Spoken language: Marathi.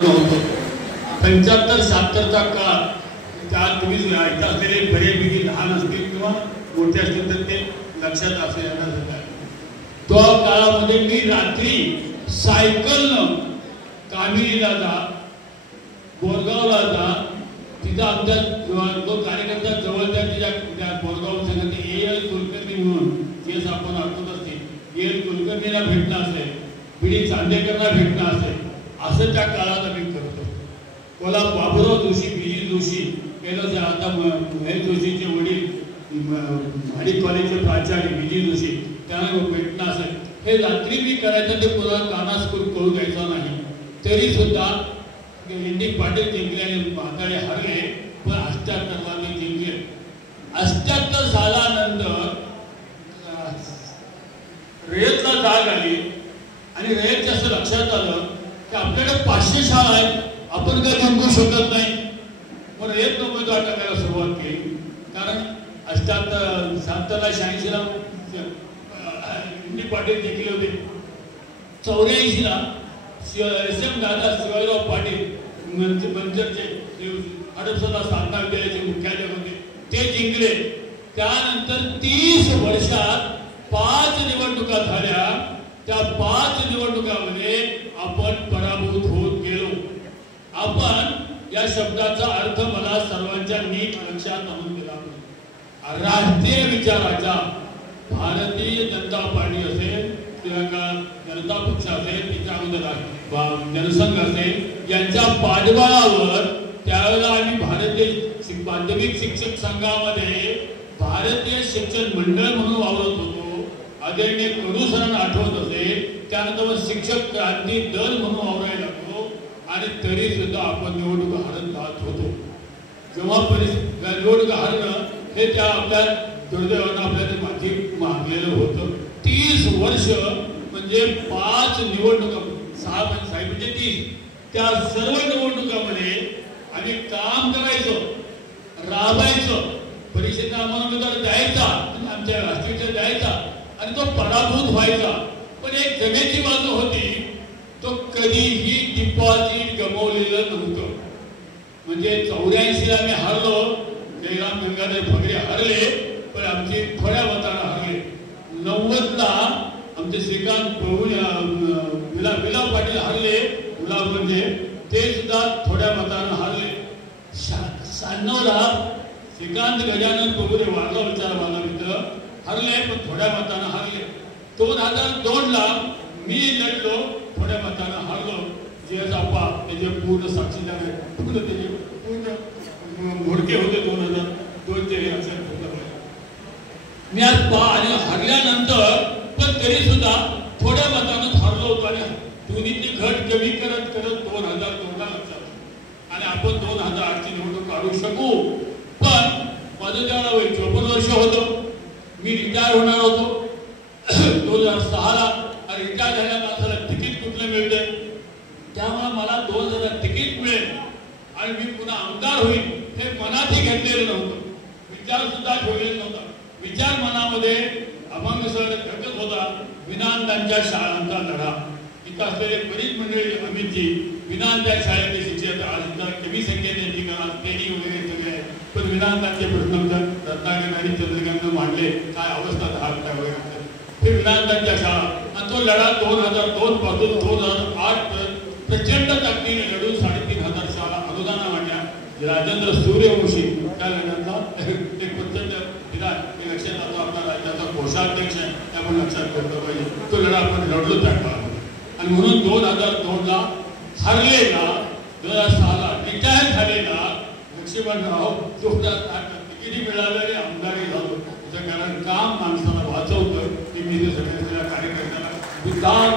75-76चा काळ त्यात तुम्ही ऐकत असलेले बरेपैकी लहान असतील किंवा मोठे असतील तर ते लक्षात असेल. तो काळामध्ये मी रात्री सायकलनं कामिनीला जा, बोरगावला जा, तिथं आमच्या जो कार्यकर्ता जवळच्या तिच्या बोरगाव संघात A.L. कुलकर्णी म्हणून केस आपण आठवत असतील, A.L. कुलकर्णीला भेटणं असेल, B.D. चांदेकरला भेटणं असेल, असं त्या काळात आम्ही करत असतो. Cola Baburao Joshi, B.G. जोशी पहिलं आता महेश जोशीचे वडील माडी कॉलेजचे प्राचार्य B.G. जोशी त्यांना भेटणं असेल, हे रात्री मी करायचं. ते कोणाला कानास कळू द्यायचं नाही. तरी सुद्धा इंडी पाटील जिंकले आणि म्हातारे हरले, पण 78ला मी जिंकले. 78 सालानंतर रयतला जाग आली आणि रयतच्या असं लक्षात आलं की आपल्याकडे 500 शाळा आहेत, आपण काय जिंकू शकत नाही. मग रयत उमेदवार टाकायला सुरुवात केली. कारण 78ला 86ला इंडी पाटील जिंकले होते. 84ला SM दादा शिवाजीराव पाटील मंचरचे हडपसरला साधना विद्यालयाचे मुख्यालय होते, ते जिंकले. त्यानंतर 30 वर्षात 5 निवडणुका झाल्या. त्या 5 निवडणुकांमध्ये आपण पराभूत होत गेलो. आपण या शब्दाचा अर्थ मला सर्वांच्या नीट लक्षात आणून दिला. राष्ट्रीय विचाराचा भारतीय जनता पार्टी असेल किंवा जनता पक्ष असेल, त्याच्यामध्ये जनसंघ असेल, यांच्या पाठबळावर त्यावेळेला आम्ही भारतीय माध्यमिक शिक्षक संघामध्ये भारतीय शिक्षण मंडळ म्हणून वावरत होतो. आदरणीय कडू सरांना आठवत असेल, त्यानंतर शिक्षक क्रांती दल म्हणून वावरायला लागलो. आणि तरी सुद्धा आपण निवडणूक हारत जात होतो. जेव्हा निवडणूक हारणं हे त्या आपल्या दुर्दैवानं आपल्याला मागे मागलेलं होतं. 30 वर्ष म्हणजे 5 निवडणुका, 6 साहेब म्हणजे 30. त्या सर्व निवडणुकांमध्ये आम्ही काम करायचो, राबायचं. परीक्षेचा आम्हाला उमेदवार द्यायचा, आमच्या राष्ट्रीय द्यायचा आणि तो पराभूत व्हायचा. पण एक जमेची बाजू होती, तो कधीही डिपॉझिट गमावलेलं नव्हतं. म्हणजे 84ला आम्ही हारलो, जयराम गंगाधर फगरे हरले, पण आमची थोड्या मतानं हरले. 90ला आमचे श्रीकांत विला पाटील हरले, गुलाब म्हणजे ते सुद्धा थोड्या मतानं हरले. 96ला श्रीकांत गजानन प्रभुरे वारला विचारवाला मित्र हरले, पण थोड्या मतानं हरले. 2002ला मी लढलो, थोड्या मतानं हरलो. जे आपा त्याचे पूर्ण साक्षीदार पूर्ण त्याचे पूर्ण घोडके होते. 2002चे हे अक्षर मी आज आणि हरल्यानंतर पण तरी सुद्धा थोड्या मतानं हरलो होतो. आणि दोन्हीची घट कमी करत करत 2002ला लक्षात आणि आपण 2008ची निवडणूक काढू शकू. पण माझं त्याला 54 वर्ष होतं, मी रिटायर होणार होतो. 2006ला रिटायर झाल्या माणसाला तिकीट कुठलं मिळते, त्यामुळे मला 2000 तिकीट मिळेल आणि मी पुन्हा आमदार होईल हे मनातही घेतलेलं नव्हतं. विचार सुद्धा ठेवलेला नव्हता. विचार मनामध्ये अभंग सर घटत होता. विनांतांच्या शाळांचा लढा. तिथं असलेले बरीच मंडळी, अमितजी विनांच्या शाळेतले शिक्षक आज कमी संख्येने ठिकाणात ट्रेनिंग वगैरे सगळे आहे. पण विनांतांचे प्रश्न रत्नागिरी आणि चंद्रकांत मांडले, काय अवस्था धाकता वगैरे हे विनांतांच्या शाळा. आणि तो लढा 2002 पासून 2008 प्रचंड ताकदीने लढून 3500 शाळा अनुदाना मांडल्या. राजेंद्र सूर्यवंशी त्या लढ्याचा एक प्रचंड विधान हे लक्षात आता आपला राज्याचा कोषाध्यक्ष आहे, त्यामुळे लक्षात ठेवलं पाहिजे. तो लढा आपण लढलो त्या काळात. आणि म्हणून 2002ला हरलेला, 2006ला रिटायर झालेला लक्ष्मणराव 2008 तिकीट मिळालेले आमदारी झालो. त्याचं कारण काम माणसाला वाचवतं. मी सगळ्या कार्यकर्त्याला काम